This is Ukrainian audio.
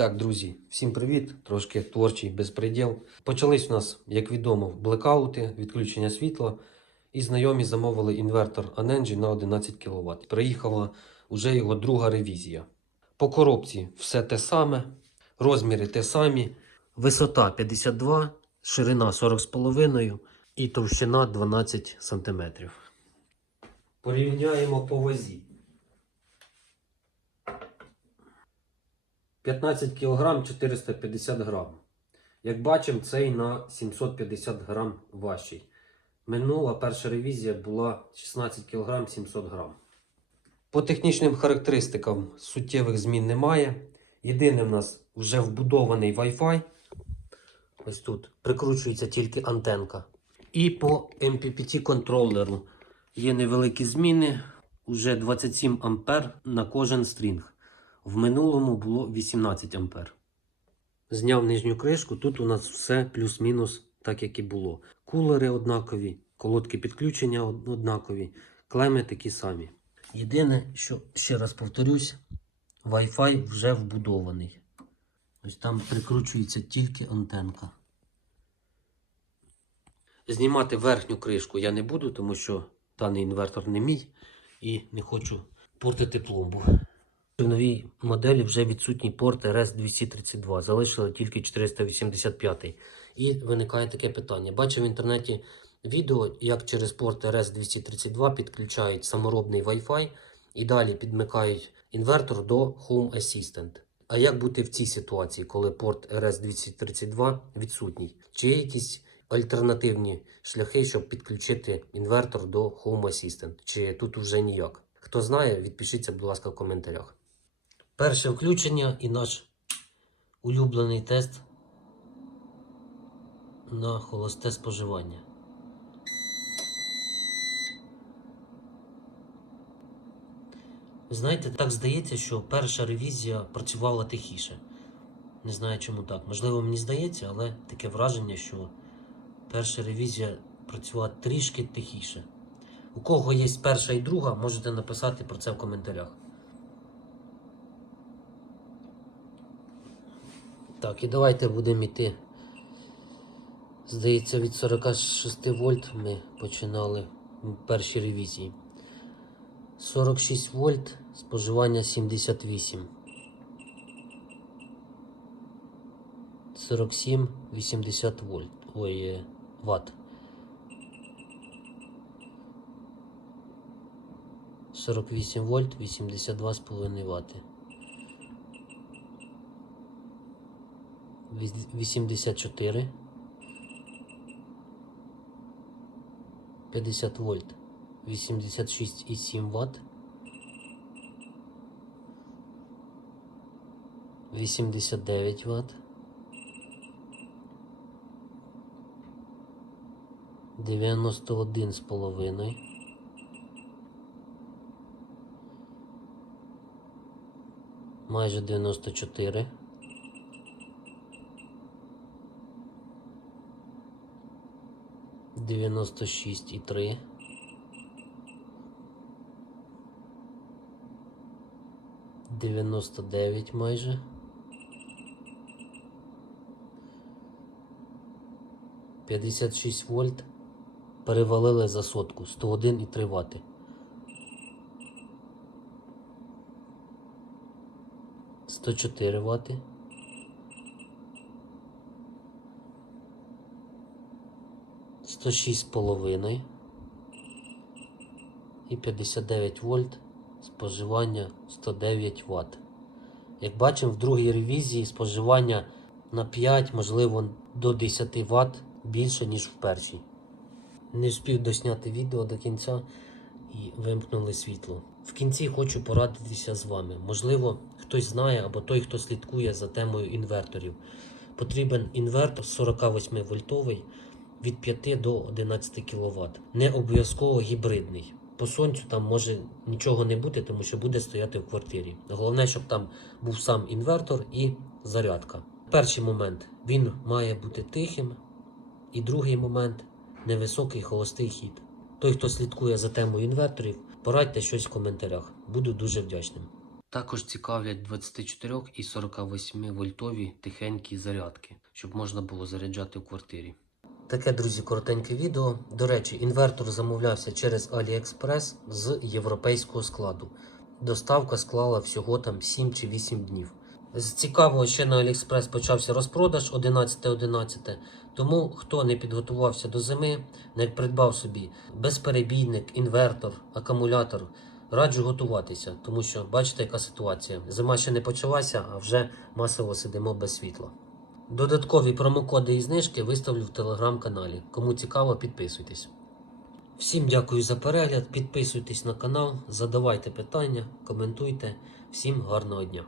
Так, друзі, всім привіт! Трошки творчий безпреділ. Почались у нас, як відомо, блекаути, відключення світла. І знайомі замовили інвертор Anenji на 11 кВт. Приїхала вже його друга ревізія. По коробці все те саме, розміри те самі, висота 52, ширина 40,5 і товщина 12 см. Порівняємо по вазі. 15 кг 450 грам. Як бачимо, цей на 750 грам важчий. Минула перша ревізія була 16 кг 700 грам. По технічним характеристикам суттєвих змін немає. Єдине в нас вже вбудований Wi-Fi. Ось тут прикручується тільки антенка. І по MPPT контролеру є невеликі зміни. Уже 27 ампер на кожен стрінг. В минулому було 18 ампер. Зняв нижню кришку. Тут у нас все плюс-мінус так, як і було. Кулери однакові, колодки підключення однакові, клеми такі самі. Єдине, що ще раз повторюсь, Wi-Fi вже вбудований. Ось там прикручується тільки антенка. Знімати верхню кришку я не буду, тому що даний інвертор не мій і не хочу портити пломбу. В новій моделі вже відсутній порт RS-232, залишили тільки 485. І виникає таке питання. Бачив в інтернеті відео, як через порт RS-232 підключають саморобний Wi-Fi і далі підмикають інвертор до Home Assistant. А як бути в цій ситуації, коли порт RS-232 відсутній? Чи є якісь альтернативні шляхи, щоб підключити інвертор до Home Assistant? Чи тут вже ніяк? Хто знає, відпишіться, будь ласка, в коментарях. Перше включення і наш улюблений тест на холосте споживання. Знаєте, так здається, що перша ревізія працювала тихіше. Не знаю, чому так. Можливо, мені здається, але таке враження, що перша ревізія працювала трішки тихіше. У кого є перша і друга, можете написати про це в коментарях. Так, і давайте будемо йти. Здається, від 46 вольт ми починали в першій ревізії. 46 вольт, споживання 78. 47, 80 вольт. Ой, е, ватт. 48 вольт, 82,5 ватти. 84. 50 вольт. 86,7 ватт. 89 ватт. 91 з половиною. Майже 94. Дев'яносто шість і три. Дев'яносто дев'ять майже. П'ятдесят шість вольт. Перевалили за сотку. 101 і 3 вати. Сто чотири вати. Сто шість з половиною. І 59 вольт. Споживання 109 Вт. Як бачимо, в другій ревізії споживання на 5, можливо, до 10 Вт більше, ніж в першій. Не встиг досняти відео до кінця і вимкнули світло. В кінці хочу порадитися з вами. Можливо, хтось знає або той, хто слідкує за темою інверторів. Потрібен інвертор 48 вольтовий від 5 до 11 кВт. Не обов'язково гібридний. По сонцю там може нічого не бути, тому що буде стояти в квартирі. Головне, щоб там був сам інвертор і зарядка. Перший момент він має бути тихим, і другий момент невисокий холостий хід. Той, хто слідкує за темою інверторів, порадьте щось в коментарях. Буду дуже вдячним. Також цікавлять 24 і 48 вольтові тихенькі зарядки, щоб можна було заряджати в квартирі. Таке, друзі, коротеньке відео. До речі, інвертор замовлявся через AliExpress з європейського складу. Доставка склала всього там 7 чи 8 днів. З цікавого ще на AliExpress почався розпродаж 11.11. Тому хто не підготувався до зими, не придбав собі безперебійник, інвертор, акумулятор, раджу готуватися, тому що бачите, яка ситуація. Зима ще не почалася, а вже масово сидимо без світла. Додаткові промокоди і знижки виставлю в телеграм-каналі. Кому цікаво, підписуйтесь. Всім дякую за перегляд. Підписуйтесь на канал, задавайте питання, коментуйте. Всім гарного дня!